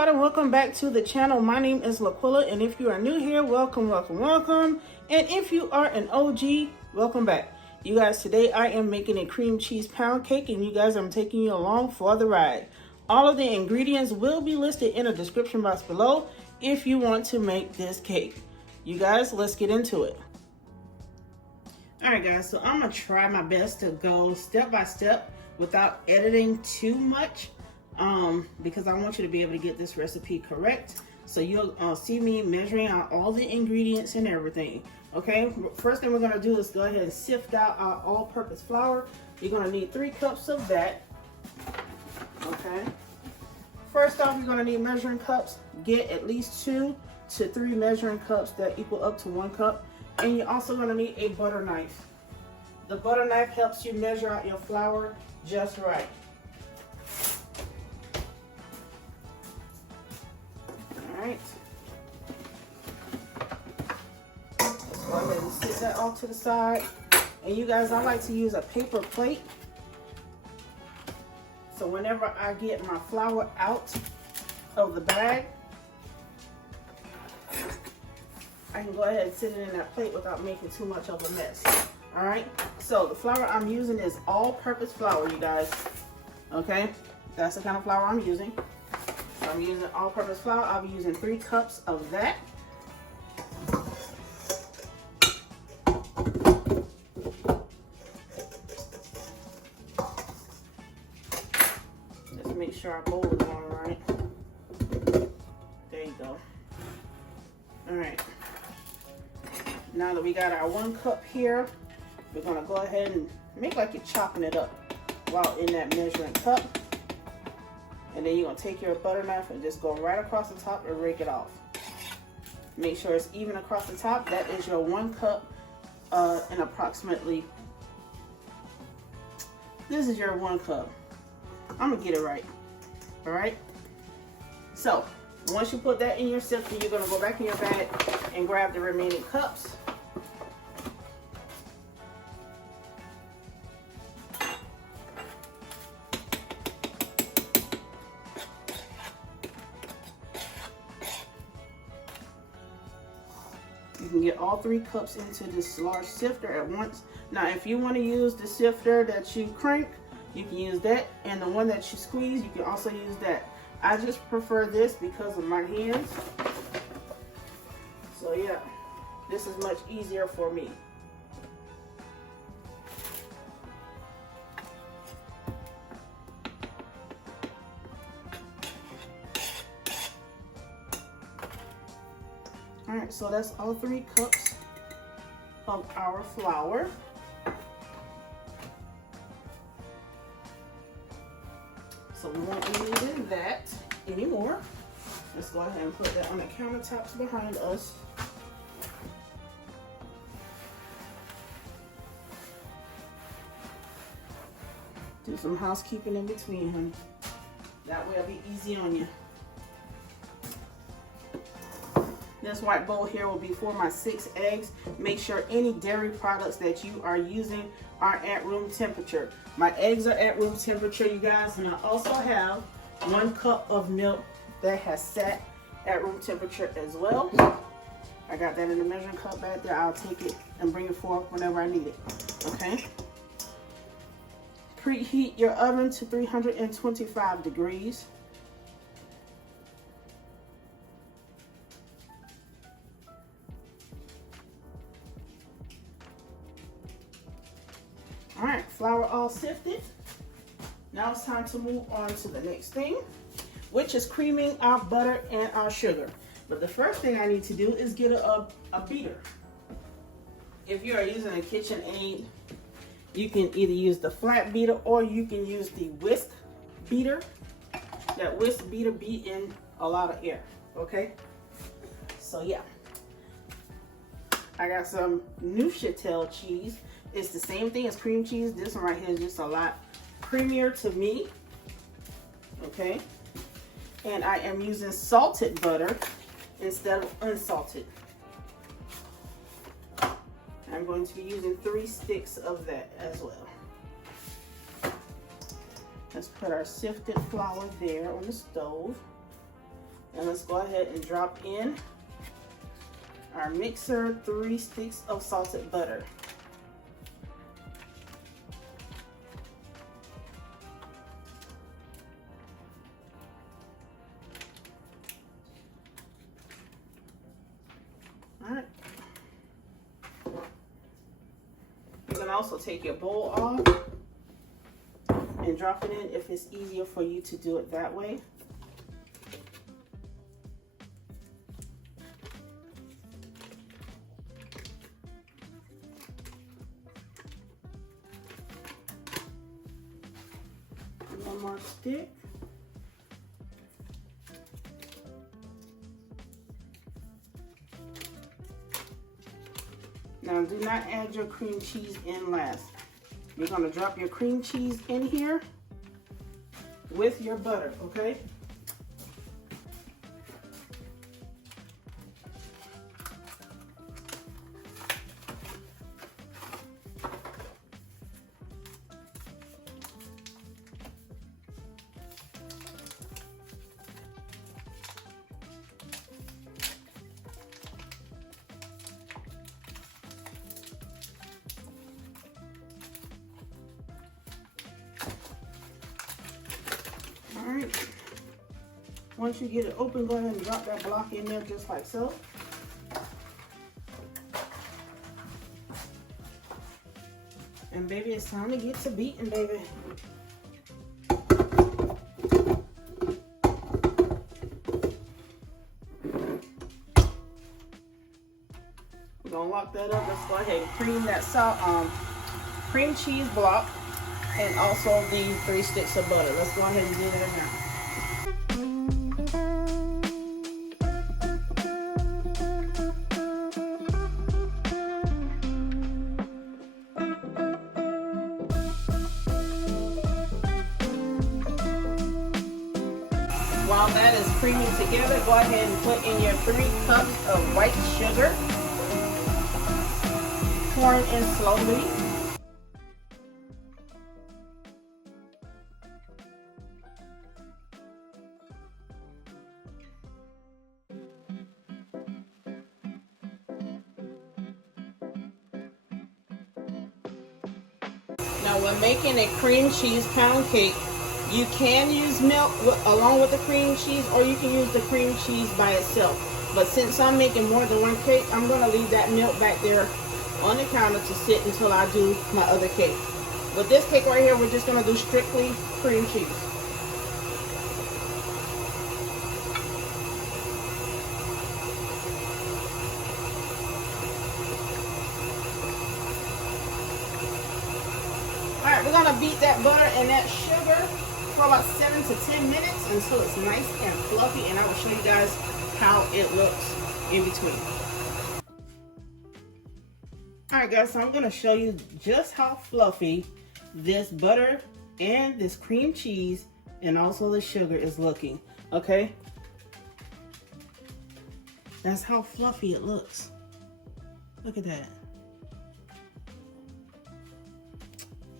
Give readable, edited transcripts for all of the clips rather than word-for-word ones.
squad, and welcome back to the channel. My name is LaQuilla, and if you are new here, welcome. And if you are an OG, welcome back. You guys, today I am making a cream cheese pound cake, and you guys, I'm taking you along for the ride. All of the ingredients will be listed in the description box below if you want to make this cake. You guys, let's get into it. All right, guys, so I'm gonna try my best to go step by step without editing too much. Because I want you to be able to get this recipe correct. So you'll see me measuring out all the ingredients and everything. Okay, first thing we're gonna do is go ahead and sift out our all-purpose flour. You're gonna need 3 cups of that. Okay, first off, you're gonna need measuring cups. Get at least 2 to 3 measuring cups that equal up to 1 cup. And you're also gonna need a butter knife. The butter knife helps you measure out your flour just right. Alright, let's go ahead and sit that off to the side. And you guys, I like to use a paper plate. So whenever I get my flour out of the bag, I can go ahead and sit it in that plate without making too much of a mess. Alright, so the flour I'm using is all-purpose flour, you guys. Okay, that's the kind of flour I'm using. I'm using all-purpose flour. I'll be using 3 cups of that. Just make sure our bowl is on right. There you go. All right. Now that we got our 1 cup here, we're gonna go ahead and make like you're chopping it up while in that measuring cup. And then you're going to take your butter knife and just go right across the top and rake it off. Make sure it's even across the top. That is your 1 cup and approximately, this is your 1 cup. I'm going to get it right. Alright? So, once you put that in your sifter, you're going to go back in your bag and grab the remaining cups. You can get all 3 cups into this large sifter at once. Now, if you want to use the sifter that you crank, you can use that. And the one that you squeeze, you can also use that. I just prefer this because of my hands. So yeah, this is much easier for me. Alright, so that's all 3 cups of our flour. So we won't be needing that anymore. Let's go ahead and put that on the countertops behind us. Do some housekeeping in between, honey. That way it'll be easy on you. This white bowl here will be for my 6 eggs. Make sure any dairy products that you are using are at room temperature. My eggs are at room temperature, you guys, and I also have 1 cup of milk that has sat at room temperature as well. I got that in the measuring cup back there. I'll take it and bring it forth whenever I need it. Okay. Preheat your oven to 325 degrees. All right, flour all sifted. Now it's time to move on to the next thing, which is creaming our butter and our sugar. But the first thing I need to do is get a beater. If you are using a KitchenAid, you can either use the flat beater or you can use the whisk beater. That whisk beater beat in a lot of air, okay? So yeah. I got some Neuchâtel cheese. It's the same thing as cream cheese. This one right here is just a lot creamier to me. Okay. And I am using salted butter instead of unsalted. I'm going to be using 3 sticks of that as well. Let's put our sifted flour there on the stove. let's go ahead and drop in our mixer 3 sticks of salted butter. All right. You can also take your bowl off and drop it in if it's easier for you to do it that way. One more stick. Now do not add your cream cheese in last. You're going to drop your cream cheese in here with your butter, okay? All right. Once you get it open, go ahead and drop that block in there just like so. And baby, it's time to get to beating, baby. We're gonna lock that up. Let's go ahead and cream that cream cheese block and also the 3 sticks of butter. Let's go ahead and do that now. While that is creaming together, go ahead and put in your 3 cups of white sugar. Pour it in slowly. Now when making a cream cheese pound cake, you can use milk along with the cream cheese, or you can use the cream cheese by itself. But since I'm making more than one cake, I'm going to leave that milk back there on the counter to sit until I do my other cake. With this cake right here, we're just going to do strictly cream cheese. Alright, we're going to beat that butter and that sugar for about 7 to 10 minutes until it's nice and fluffy, and I will show you guys how it looks in between. Alright guys, so I'm going to show you just how fluffy this butter and this cream cheese and also the sugar is looking, okay? That's how fluffy it looks. Look at that.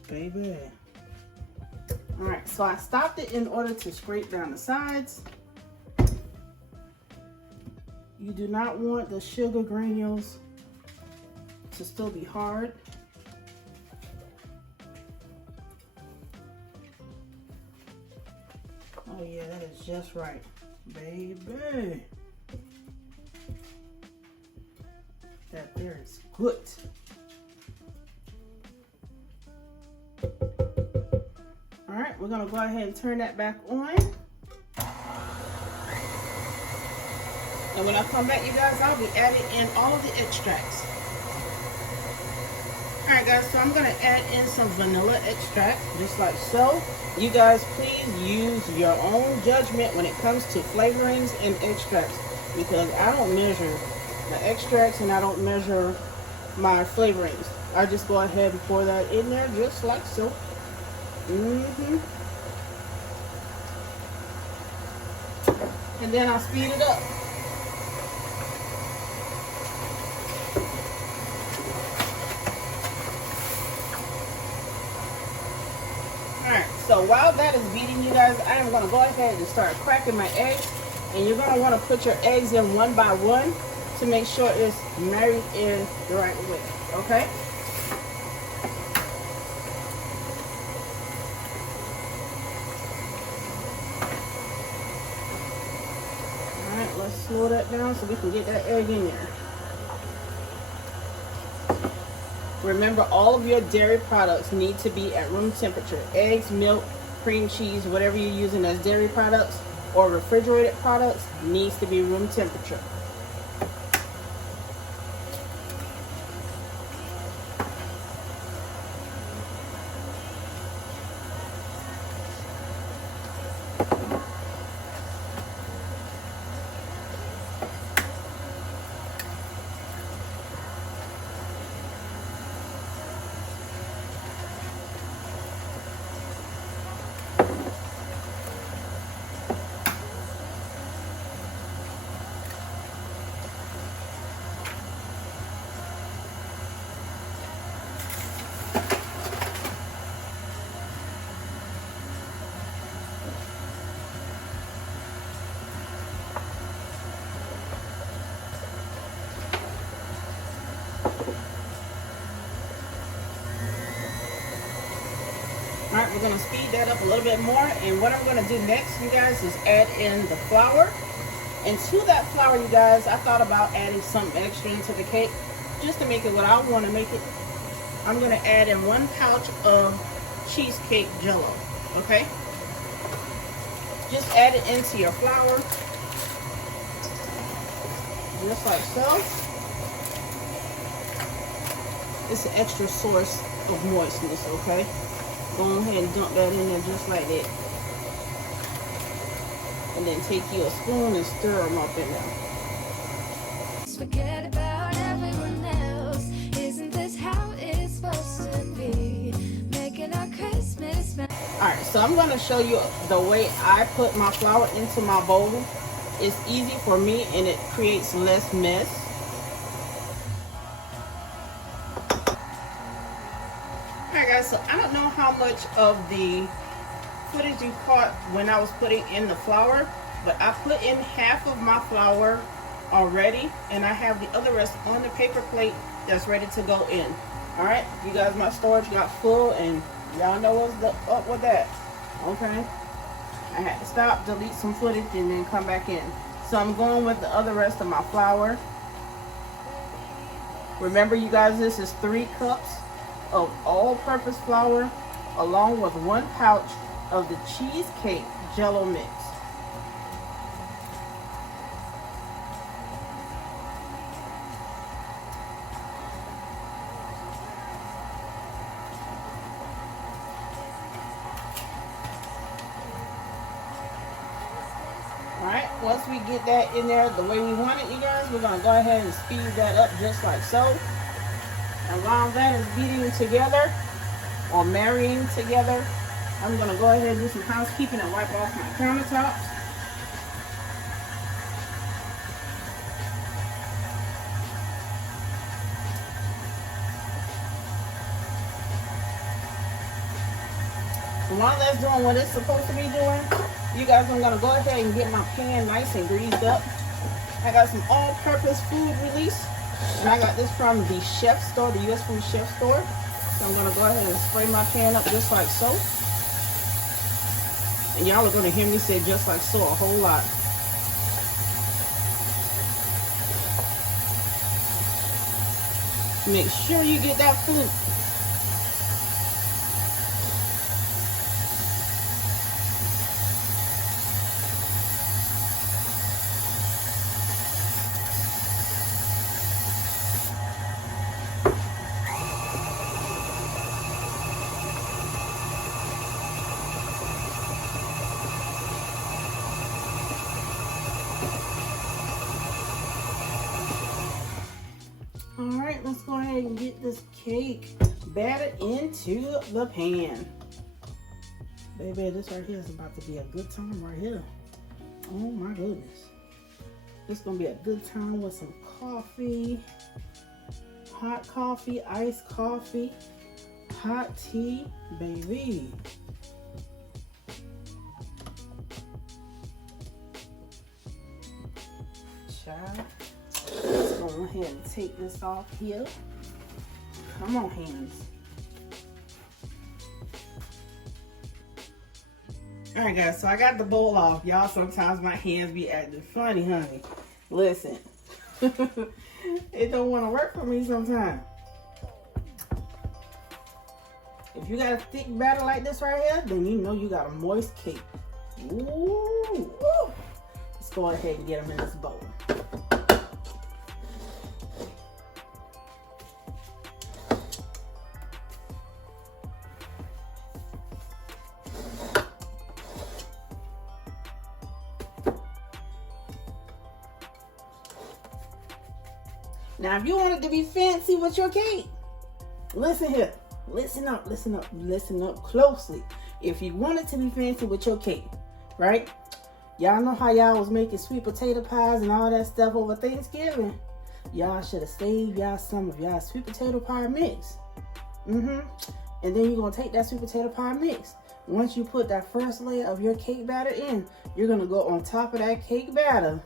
Baby. Alright, so I stopped it in order to scrape down the sides. You do not want the sugar granules to still be hard. Oh yeah, that is just right, baby. That there is good. All right, we're gonna go ahead and turn that back on. And when I come back, you guys, I'll be adding in all of the extracts. All right, guys, so I'm gonna add in some vanilla extract, just like so. You guys, please use your own judgment when it comes to flavorings and extracts, because I don't measure my extracts and I don't measure my flavorings. I just go ahead and pour that in there just like so. And then I'll speed it up. Alright, so while that is beating, you guys, I am going to go ahead and start cracking my eggs. And you're going to want to put your eggs in one by one to make sure it's married in the right way, okay? Alright, let's slow that down so we can get that egg in there. Remember, all of your dairy products need to be at room temperature. Eggs, milk, cream cheese, whatever you're using as dairy products or refrigerated products needs to be room temperature. Alright, we're going to speed that up a little bit more. And what I'm going to do next, you guys, is add in the flour. And to that flour, you guys, I thought about adding some extra into the cake just to make it what I want to make it. I'm going to add in 1 pouch of cheesecake jello, okay? Just add it into your flour, just like so. It's an extra source of moistness, okay? Go ahead and dump that in there just like that. And then take you a spoon and stir them up in there. Forget about everyone else. Isn't this how it's supposed to be? Making our Christmas. Alright, so I'm going to show you the way I put my flour into my bowl. It's easy for me and it creates less mess. Alright guys, so I don't know how much of the footage you caught when I was putting in the flour, but I put in half of my flour already and I have the other rest on the paper plate that's ready to go in. Alright, you guys, my storage got full and y'all know what's up with that. Okay, I had to stop, delete some footage, and then come back in. So I'm going with the other rest of my flour. Remember you guys, this is 3 cups of all-purpose flour along with 1 pouch of the cheesecake jello mix. Alright, once we get that in there the way we want it, you guys, we're going to go ahead and speed that up just like so. And while that is beating together or marrying together, I'm going to go ahead and do some housekeeping and wipe off my countertops. And while that's doing what it's supposed to be doing, you guys, I'm going to go ahead and get my pan nice and greased up. I got some all-purpose food release. And I got this from the chef store, the US Food Chef store. So I'm going to go ahead and spray my pan up just like so. And y'all are going to hear me say just like so a whole lot. Make sure you get that food. Alright, let's go ahead and get this cake battered into the pan. Baby, this right here is about to be a good time right here. Oh my goodness. This is going to be a good time with some coffee, hot coffee, iced coffee, hot tea, baby. child. Let's go ahead and take this off here. Come on, hands. All right, guys, so I got the bowl off. Y'all, sometimes my hands be acting funny, honey. Listen, it don't want to work for me sometimes. If you got a thick batter like this right here, then you know you got a moist cake. Ooh, ooh. Let's go ahead and get them in this bowl. Now, if you want it to be fancy with your cake, listen here. Listen up, listen up, listen up closely. If you want it to be fancy with your cake, right? Y'all know how y'all was making sweet potato pies and all that stuff over Thanksgiving. Y'all should have saved y'all some of y'all sweet potato pie mix. And then you're going to take that sweet potato pie mix. Once you put that first layer of your cake batter in, you're going to go on top of that cake batter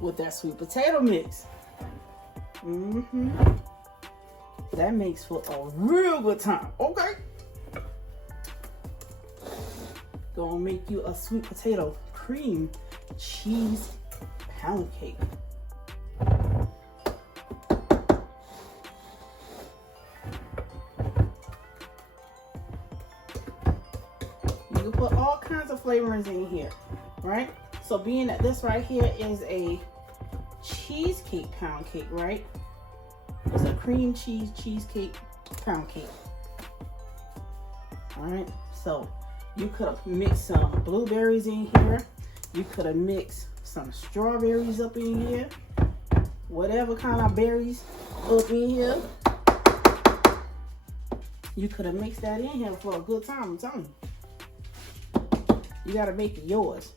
with that sweet potato mix. That makes for a real good time. Okay. Gonna make you a sweet potato cream cheese pound cake. You can put all kinds of flavorings in here, right? So being that this right here is a cheesecake pound cake, right? It's a cream cheese cheesecake pound cake. All right, so you could have mixed some blueberries in here. You could have mixed some strawberries up in here. Whatever kind of berries up in here. You could have mixed that in here for a good time, I'm telling you. You gotta make it yours.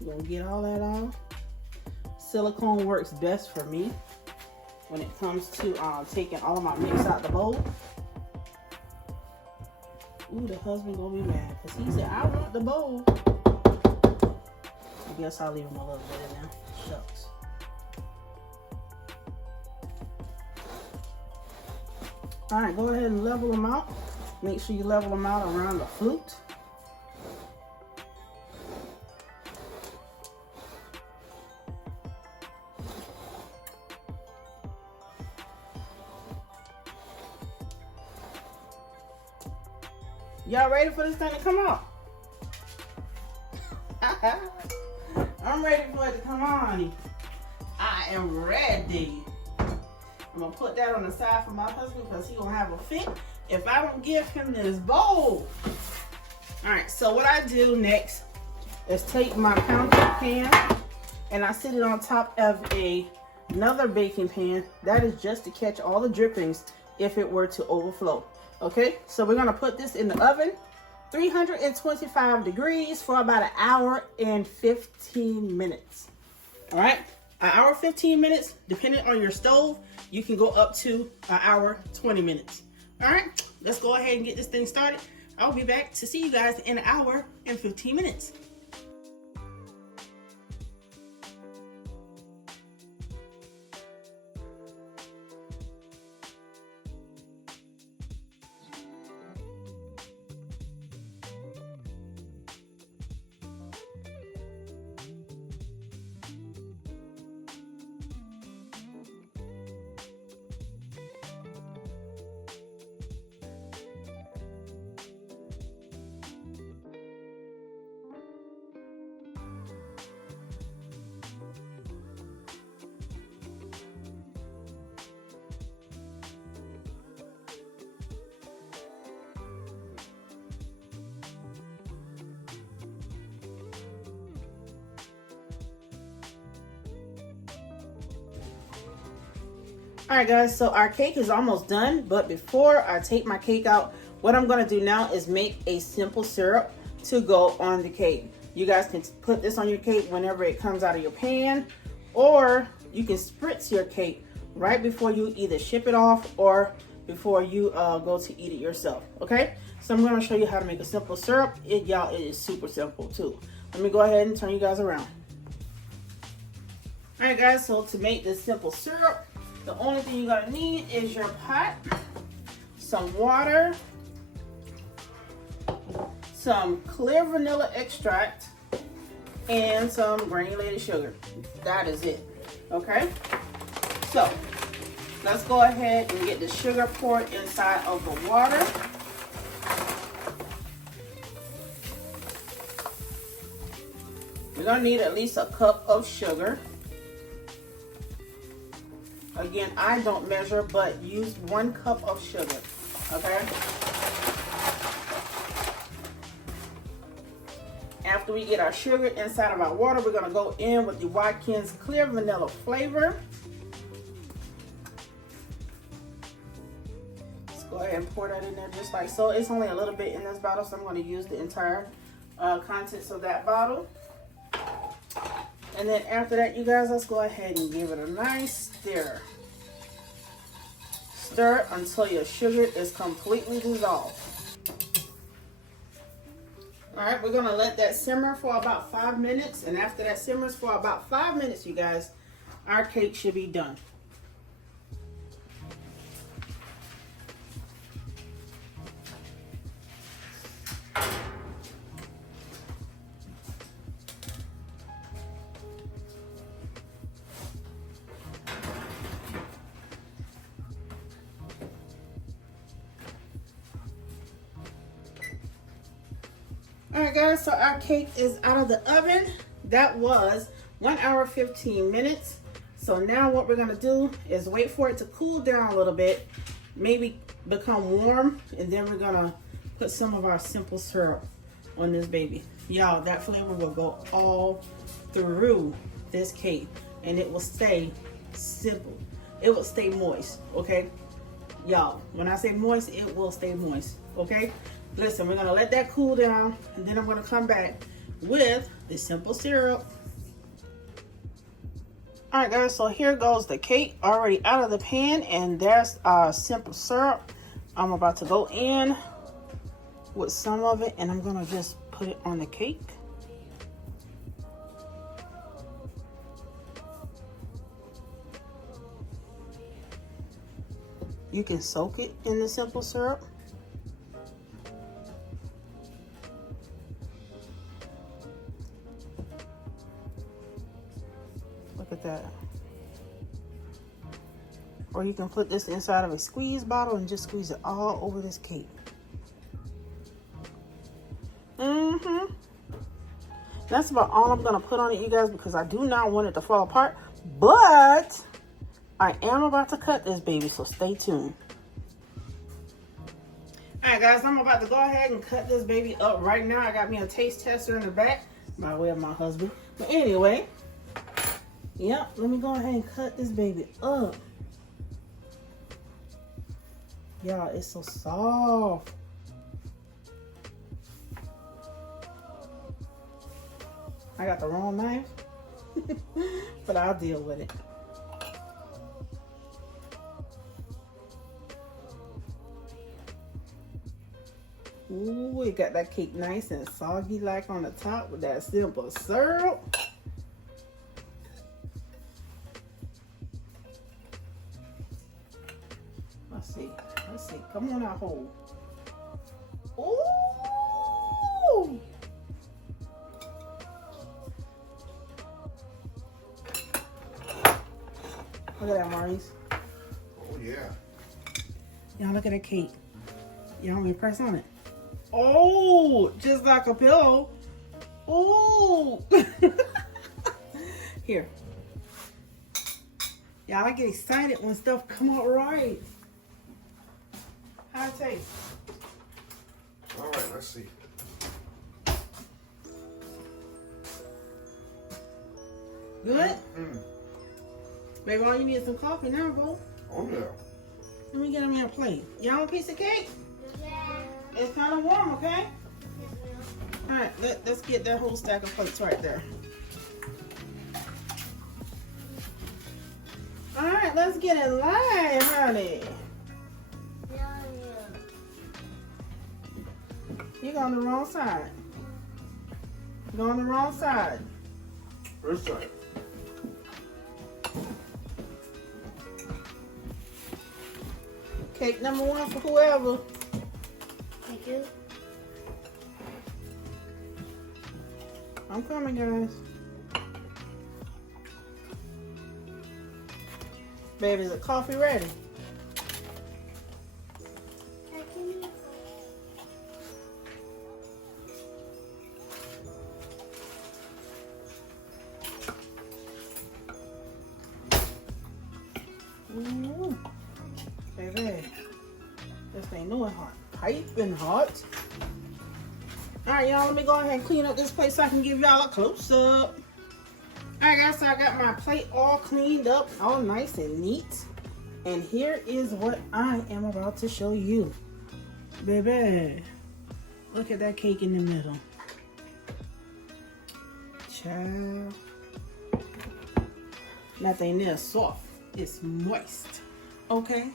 You're gonna get all that off. Silicone works best for me when it comes to taking all of my mix out the bowl. Ooh, the husband gonna be mad because he said, I want the bowl. I guess I'll leave him a little bit in there. Shucks. All right, go ahead and level them out. Make sure you level them out around the flute. Y'all ready for this thing to come out? I'm ready for it to come on. I am ready. I'm gonna put that on the side for my husband because he's gonna have a fit if I don't give him this bowl. All right, so what I do next is take my pound cake pan and I sit it on top of another baking pan. That is just to catch all the drippings if it were to overflow. Okay, so we're gonna put this in the oven, 325 degrees for about an hour and 15 minutes. All right, an hour 15 minutes, depending on your stove, you can go up to an hour 20 minutes. All right, let's go ahead and get this thing started. I'll be back to see you guys in an hour and 15 minutes. All right, guys, so our cake is almost done, but before I take my cake out, what I'm going to do now is make a simple syrup to go on the cake. You guys can put this on your cake whenever it comes out of your pan, or you can spritz your cake right before you either ship it off or before you go to eat it yourself. Okay, so I'm going to show you how to make a simple syrup. Y'all, it is super simple too. Let me go ahead and turn you guys around. All right, guys, so to make this simple syrup, the only thing you're gonna need is your pot, some water, some clear vanilla extract, and some granulated sugar. That is it, okay? So, let's go ahead and get the sugar poured inside of the water. You're gonna need at least a cup of sugar. Again, I don't measure, but use 1 cup of sugar, okay? After we get our sugar inside of our water, we're gonna go in with the Watkins Clear Vanilla flavor. Let's go ahead and pour that in there just like so. It's only a little bit in this bottle, so I'm gonna use the entire contents of that bottle. And then after that, you guys, let's go ahead and give it a nice stir. Stir until your sugar is completely dissolved. All right, we're gonna let that simmer for about 5 minutes. And after that simmers for about 5 minutes, you guys, our cake should be done. All right, guys, so our cake is out of the oven. That was 1 hour 15 minutes. So now what we're gonna do is wait for it to cool down a little bit, maybe become warm, and then we're gonna put some of our simple syrup on this baby. Y'all, that flavor will go all through this cake, and it will stay simple. It will stay moist, okay? Y'all, when I say moist, it will stay moist, okay? Listen, we're gonna let that cool down, and then I'm gonna come back with the simple syrup. All right, guys, so here goes the cake already out of the pan, and there's our simple syrup. I'm about to go in with some of it, and I'm gonna just put it on the cake. You can soak it in the simple syrup. Look at that. Or you can put this inside of a squeeze bottle and just squeeze it all over this cake. That's about all I'm gonna put on it, you guys, because I do not want it to fall apart. But I am about to cut this baby, so stay tuned. All right, guys, I'm about to go ahead and cut this baby up right now. I got me a taste tester in the back by way of my husband. But anyway, yep, let me go ahead and cut this baby up. Y'all, it's so soft. I got the wrong knife, but I'll deal with it. Ooh, it got that cake nice and soggy like on the top with that simple syrup. Let's see. Come on out, hold. Ooh! Look at that, Maurice. Oh, yeah. Y'all look at that cake. Y'all want me to press on it? Oh, just like a pillow. Oh. Here. Y'all, I get excited when stuff come out right. How it taste? All right, let's see. Good? Baby, all you need is some coffee now, bro. Oh, yeah. Let me get me a plate. Y'all want a piece of cake? Yeah. It's kind of warm, okay? All right, let's get that whole stack of plates right there. All right, let's get in line, honey. You're on the wrong side. You're on the wrong side. First time. Cake number 1 for whoever. Thank you. I'm coming, guys. Baby, is the coffee ready? Ooh, baby, this ain't no hot, piping hot. All right, y'all, let me go ahead and clean up this plate so I can give y'all a close up. All right, guys, so I got my plate all cleaned up, all nice and neat. And here is what I am about to show you. Baby, look at that cake in the middle. Child. Nothing there soft. It's moist. Okay?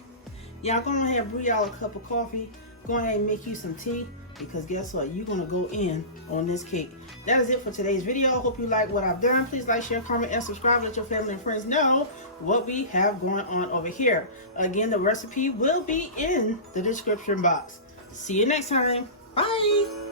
Y'all go ahead and brew y'all a cup of coffee. Go ahead and make you some tea. Because guess what? You're going to go in on this cake. That is it for today's video. Hope you like what I've done. Please like, share, comment, and subscribe. Let your family and friends know what we have going on over here. Again, the recipe will be in the description box. See you next time. Bye.